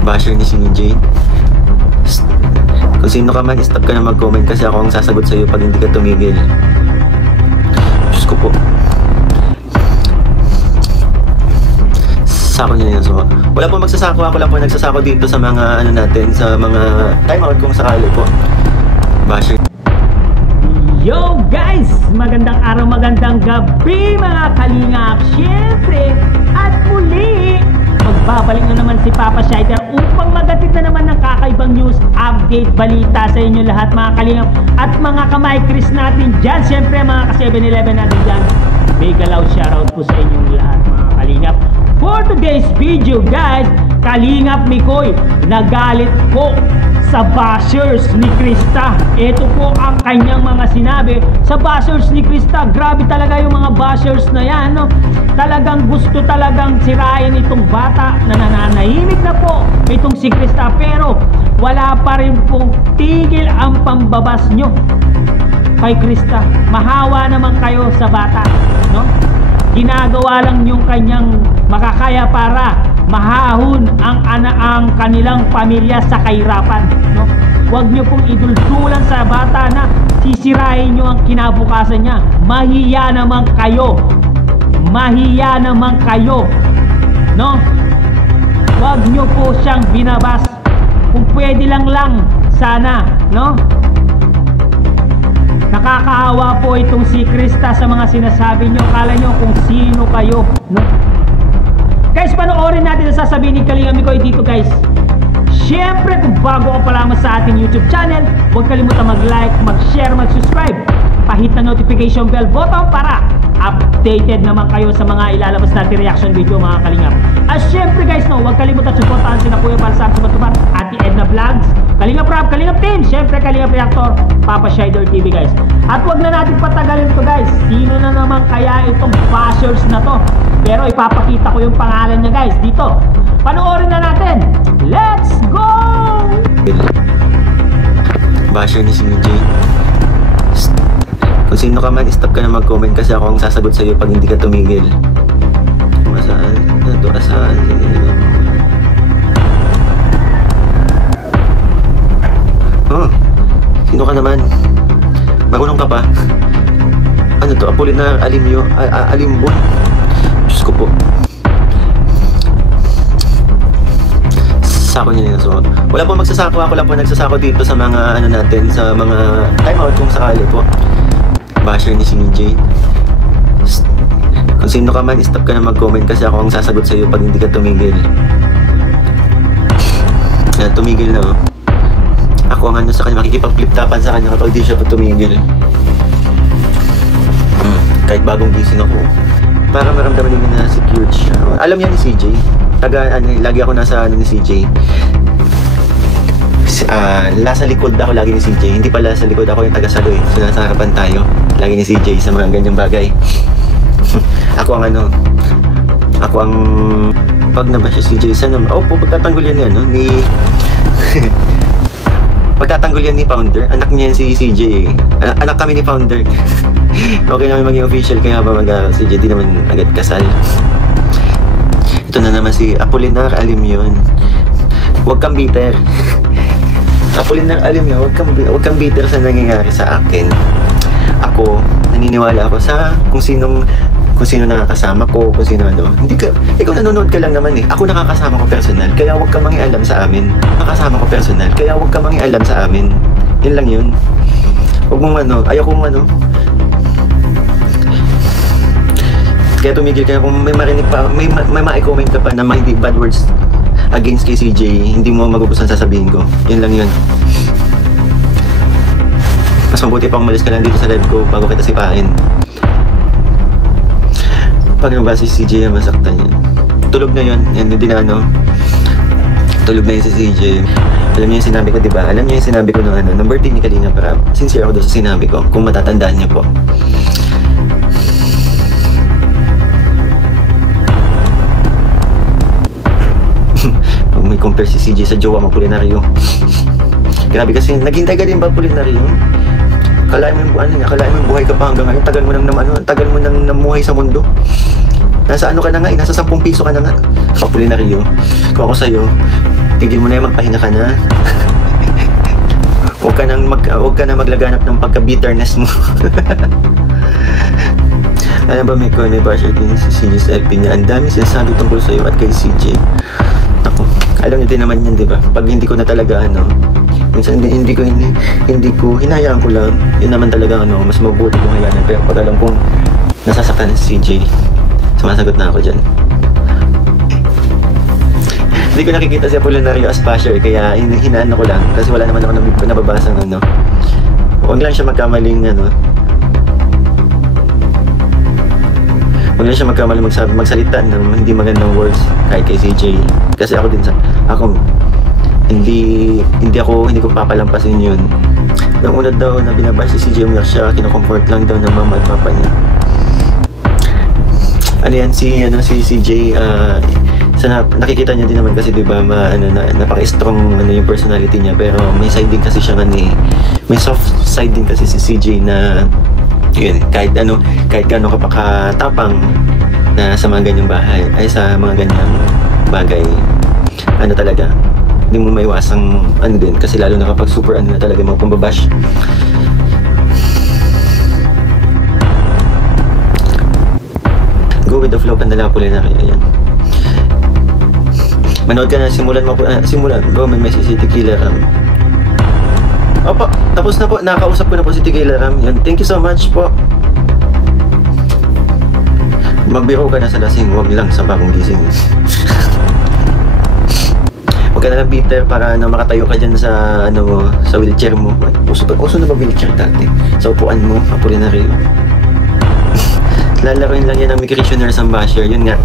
Basher ni CJ. Kung sino ka man, stop ka na mag-comment kasi ako ang sasagot sa'yo pag hindi ka tumigil. Diyos ko po. Sako niya yun. So, wala po magsasako. Ako lang po nagsasako dito sa mga ano natin, sa mga timeout kung sakali po. Basher. Yo guys! Magandang araw, magandang gabi mga kalingap. Siyempre, at muli, magbabalik na naman si Papa Shider upang magatid na naman ng kakaibang news, update, balita sa inyo lahat mga kalingap. At mga kamay-Chris natin dyan, siyempre mga ka-7-Eleven natin dyan, mega loud shoutout po sa inyong lahat mga kalingap. For today's video guys, Kalingap Mikoy, nagalit po sa bashers ni Krista. Ito po ang kanyang mga sinabi sa bashers ni Krista. Grabe talaga yung mga bashers na yan, no? Talagang gusto talagang sirain itong bata na nananahimik na po itong si Krista, pero wala pa rin pong tigil ang pambabas nyo kay Krista. Mahawa naman kayo sa bata, no? Ginagawa lang yung kanyang makakaya para mahahon ang kanilang pamilya sa kahirapan, no? Huwag nyo pong iduldulan sa bata na sisirain nyo ang kinabukasan niya. Mahiya naman kayo. Mahiya naman kayo, no? Huwag nyo po siyang binabas. Kung pwede lang sana, no? Nakakaawa po itong si Krista sa mga sinasabi nyo. Kala nyo kung sino kayo, no? Guys, panoorin natin ang sasabihin ni Kalingap Mikoy dito guys. Siyempre, kung bago ka pa lamang sa ating YouTube channel, huwag kalimutan mag-like, mag-share, mag-subscribe. Pahit na notification bell button para updated naman kayo sa mga ilalabas natin reaction video mga kalingap. At syempre guys, no, huwag kalimutan supportahan sina Kuya Balsam Sumatubar, Ate Edna Vlogs, Kalingap Rap, Kalingap Team, syempre Kalingap Reactor, Papa Shider TV guys. At huwag na natin patagalin to guys. Sino na naman kaya itong bashers na to? Pero ipapakita ko yung pangalan niya guys dito. Panoorin na natin. Let's go! Basher ni CJ. Kung sino ka man, stop ka na mag-comment kasi ako ang sasagot sa'yo pag hindi ka tumigil. Asaan? Ito, asaan? Oh, sino ka naman? Marunong ka pa? Ano to? Apolinar Alimbon? Diyos ko po. Sako niya yun. So, wala po magsasako. Ako lang po nagsasako dito sa mga ano natin, sa mga timeout kung sakali po. Basher ni CJ. Kung sino ka man, stop ka na mag-comment kasi ako ang sasagot sa'yo pag hindi ka tumigil. Tumigil na, oh. Ako ang ano sa kanya, makikipag-flip-tapan sa kanya kapag di siya tumigil. Kahit bagong gising ako, para maramdaman nyo na secured siya. Alam niya ni CJ. Lagi ako nasa ano ni CJ. Nasa likod ako lagi ni CJ. Hindi pala sa likod ako yung taga-salo eh. So nasa harapan tayo lagi ni CJ sa mga ganyang bagay. Ako ang ano, ako ang pag naman siya CJ sana, pagtatanggol yan ano ni pagtatanggol yan ni Founder. Anak niya yan si CJ eh. Anak kami ni Founder. Okay naman maging official kaya ba CJ di naman agad kasal. Ito na naman si Apolinar Alimyon. Huwag kang bitter. Apolinar Alimyon, huwag kang bitter sa nangyayari sa akin. Ako, naniniwala ako sa kung sino nakakasama ko, kung sino ano. Hindi ka, ikaw nanonood ka lang naman eh. Ako nakakasama ko personal, kaya huwag ka mangialam sa amin. Nakakasama ko personal, kaya huwag ka mangialam sa amin. Yun lang yun. Huwag mong ano, ayaw kong ano. Kaya tumigil ka kung may marinig pa, may ma-comment ka pa na hindi bad words against kay CJ, hindi mo magugustuhan sasabihin ko. Yun lang yun. Mas mabuti pa umalis ka lang dito sa live ko bago kita sipain. Pag nabasa si CJ, masaktan yan. Tulog na yun. Yan, hindi na ano. Tulog na yun si CJ. Alam niyo yung sinabi ko, diba? Alam niyo yung sinabi ko nung birthday ni Kalingap Rap. Sincere ako doon sa sinabi ko, kung matatandaan niyo po. Pag may compare si CJ sa jowa mo, Apolinario. Grabe kasi, naghintay ka din ba, Apolinario? Kalahin mo yung buhay ka pa hanggang ngayon. Tagal mo nang namuhay sa mundo. Nasa ano ka na nga, nasa 10 piso ka na nga. Apolinario, kung ako sa'yo, tigil mo na yung magpahinga ka na. Huwag ka na maglaganap ng pagka-bitterness mo. Alam ba, may basher din si CJ sa FB niya. Ang dami sinasabi tungkol sa'yo at kay CJ. Ako, alam niyo din naman yan, di ba? Pag hindi ko na talaga, minsan hindi ko, hinayaan ko lang. Yun naman talaga, mas mabuti kung hayaan. Pero pag alam kong nasasaktan si CJ, sumasagot na ako dyan. Hindi ko nakikita si Apolinario as basher, kaya hinaan ko lang. Kasi wala naman ako nababasa ng Huwag lang siya magkamaling, Huwag lang siya magkamaling magsalita ng hindi magandang words kahit kay CJ. Kasi ako din hindi ko papalampasin yun. Nang una daw na binabash si CJ, umiyak siya, kinocomfort lang daw ng mama at papa niya. Ano yan, si CJ, nakikita niya din naman kasi diba, napaka-strong yung personality niya, pero may side din kasi siya may soft side din kasi si CJ na yun, kahit gaano kapakatapang na sa mga ganyang bahay, ay sa mga ganyang bagay, talaga, hindi mo maiwasang din, kasi lalo na kapag super na talaga mga pambabash. Go with the flow, pandala po rin na kaya yan. Manood ka na, simulan bro, may message si Tequila Ram. Opo, tapos na po, nakausap ko na po si Tequila Ram. Yan, thank you so much po. Magbiro ka na sa lasing, wag lang sa bagong gising. Huwag ka na lang bitter para makatayo ka dyan sa sa wheelchair mo. Uso na ba wheelchair dati? Sa upuan mo, Apolinario. Lalaroin lang yan ng microtioners ang basher, yun nga.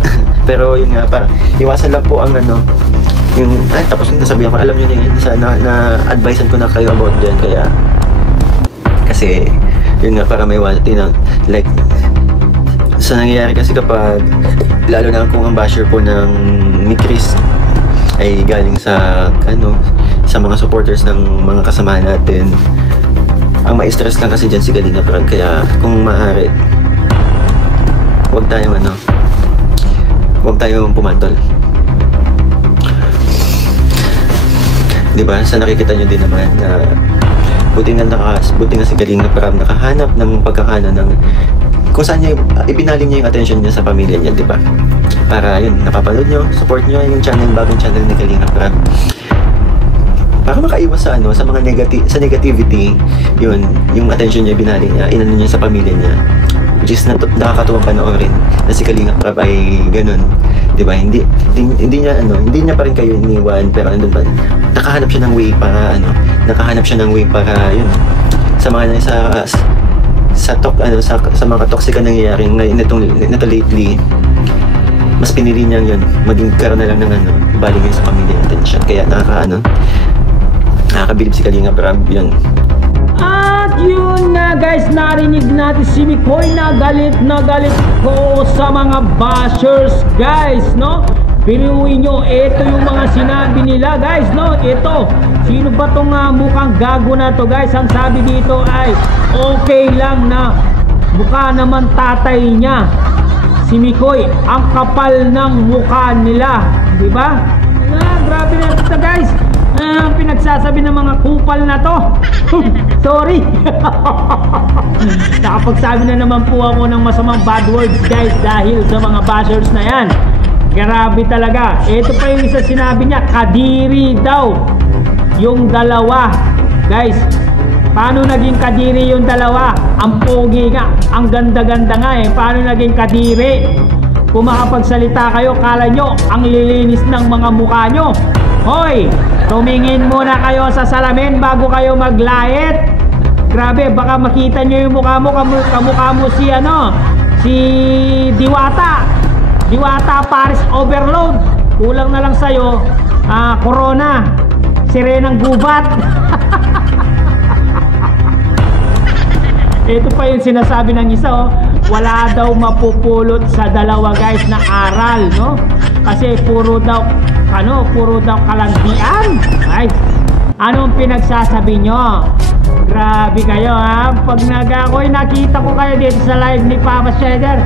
Pero yun nga, para iwasan lang po ang tapos nasabihan ko, alam nyo na yun, na-advisean ko na kayo about dyan, kaya kasi yun nga, para may iwasan like sa nangyayari kasi kapag lalo na kung ang basher po ng ni Chris ay galing sa sa mga supporters ng mga kasama natin, ang ma-stress lang kasi dyan si Kalinga Prab, kaya kung maaari huwag tayong pumantol. Diba? Sa nakikita nyo din naman na buti nga si Kalinga Prab nakahanap ng pagkakana ng kung saan niya ibinaling niya yung attention niya sa pamilya niya, diba? Para yun, napapanood nyo, support nyo yung bagong channel ni Kalinga Prab. Para makaiwas sa mga negativity, yun, yung attention niya binaling niya, niya sa pamilya niya. Which is nakakatuwang panoorin na si Kalinga Prab ay ganun, diba? Hindi niya pa rin kayo iniwan, pero andun pa, nakahanap siya ng way para yun, sa mga sa mga toxic na nangyayari nito lately, mas pinili niya yun, maging karoon na lang ng baling yun sa pamilya attention, kaya nakakabilib si Kalinga Prab yun. At yun na guys, narinig natin si Mikoy na galit ko sa mga bashers guys, Biruin nyo, ito yung mga sinabi nila guys, Ito, sino ba tong mukhang gago na to guys? Ang sabi dito ay okay lang na mukha naman tatay niya si Mikoy, ang kapal ng mukha nila, diba? Grabe na ito guys, pinagsasabi ng mga kupal na to. Sorry. Nakapagsabi na naman po ako ng masamang bad words guys dahil sa mga bashers na yan. Grabe talaga. Ito pa yung isa sinabi niya, kadiri daw yung dalawa. Guys, paano naging kadiri yung dalawa? Ang pogi nga, ang ganda-ganda nga Paano naging kadiri? Kung makapagsalita kayo, kala nyo ang lilinis ng mga mukha nyo. Hoy, tumingin muna kayo sa salamin bago kayo maglait. Grabe, baka makita nyo yung mukha mo, kamukha mo si Diwata Paris Overload. Kulang na lang sa'yo Corona, Sirenang Gubat. Ito pa yung sinasabi ng isa, wala daw mapupulot sa dalawa guys na aral, kasi puro daw kalandian. Ay, anong pinagsasabi nyo? Grabe kayo Pag ako'y nakita ko kayo dito sa live ni Papa Shader,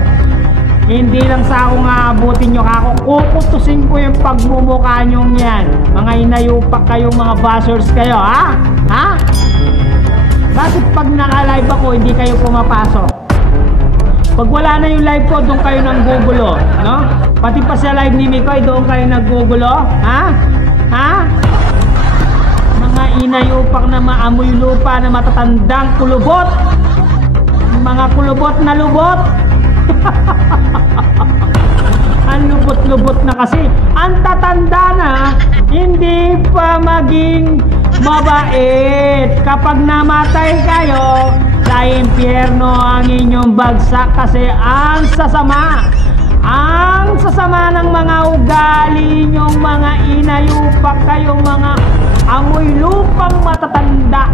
Hindi lang sa akong aabutin nyo kako, kukutusin ko yung pagmumukha nyong yan. Mga inayupak kayong mga bashers kayo, ha? Ha? Bakit pag naka-live ako, hindi kayo pumapasok? Pag wala na yung live ko, doon kayo nanggugulo, no? Pati pa sa live ni Mikoy, doon kayo naggugulo, ha? Ha? Mga inayupak na maamoy lupa na matatandang kulubot. Mga kulubot na lubot. Ang lubot-lubot na kasi. Ang tatanda na, hindi pa maging mabait. Kapag namatay kayo, sa impyerno ang inyong bagsak kasi ang sasama. Ang sasama ng mga ugali nyong mga inayupak kayong mga amoy lupang matatanda.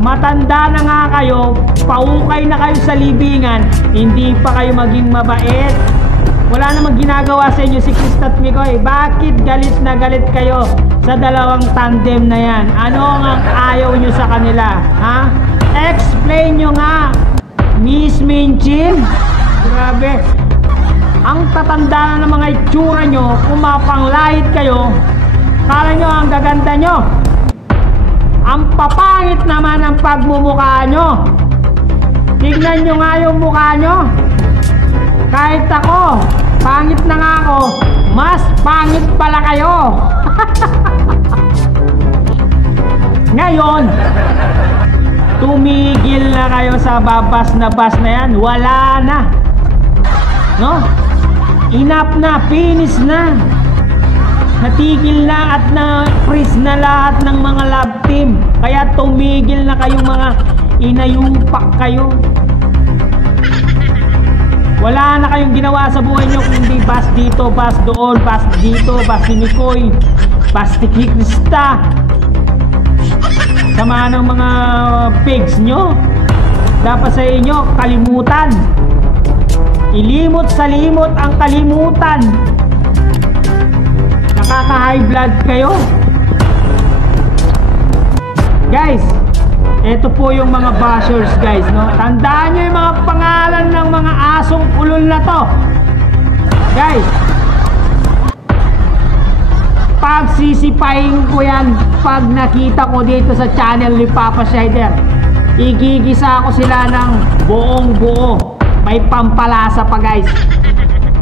Matanda na nga kayo, paukay na kayo sa libingan, hindi pa kayo maging mabait. Wala namang ginagawa sa inyo si Krista at Mikoy. Bakit galit na galit kayo sa dalawang tandem na yan? Ano ang ayaw nyo sa kanila? Ha? Explain nyo nga, Miss Minchin. Grabe. Ang tatanda na ng mga itsura nyo, kumapanglahit kayo. Kala nyo ang gaganda nyo. Ang papangit naman ang pagmumukha nyo. Tignan nyo nga yung mukha nyo. Kahit ako, pangit na nga ako, mas pangit pala kayo. Ngayon, tumigil na kayo sa babas na yan. Wala na, no? Enough na, finish na. Natigil na at na-freeze na lahat ng mga love team. Kaya tumigil na kayong mga inayupak kayo. Wala na kayong ginawa sa buhay nyo kundi bas dito, bas doon, bas dito, bas ni Mikoy, bas ni Krista. Sama ng mga pigs nyo. Dapat sa inyo kalimutan. Ilimot sa limot ang kalimutan. Nakaka-high blood kayo. Guys, ito po yung mga bashers guys, no? Tandaan nyo yung mga pangalan ng mga asong ulol na to. Guys, pagsisipahin ko yan pag nakita ko dito sa channel ni Papa Shider. Igigisa ko sila ng buong buo. May pampalasa pa guys.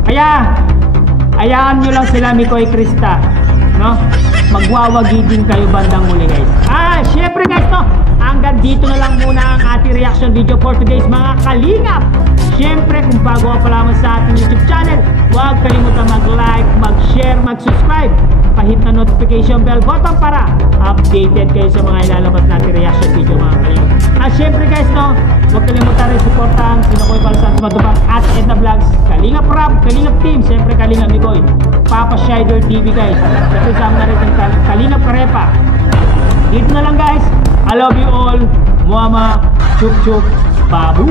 Kaya ayaan nyo lang sila Mikoy Krista, no? Magwawagi din kayo bandang muli guys. Syempre guys, no? Hanggang dito na lang muna ang ating reaction video for today's mga kalingap. Syempre kung bago ka pa lamang sa ating YouTube channel, huwag kalimutan mag-like, mag-share, mag-subscribe. Pahit na notification bell button para updated kayo sa mga ilalabas natin reaction video mga kalingap. Syempre guys, no? Huwag kalimutan rin supportahan sino Koy Palsans Matubang at Edna Vlogs, Kalingap Rab, Kalingap Team, syempre Kalingap Mikoy, Papa Shider TV guys. At kasama na rin ang Kalingap Karepa. Dito na lang guys. I love you all. Muama, chup chup, babu.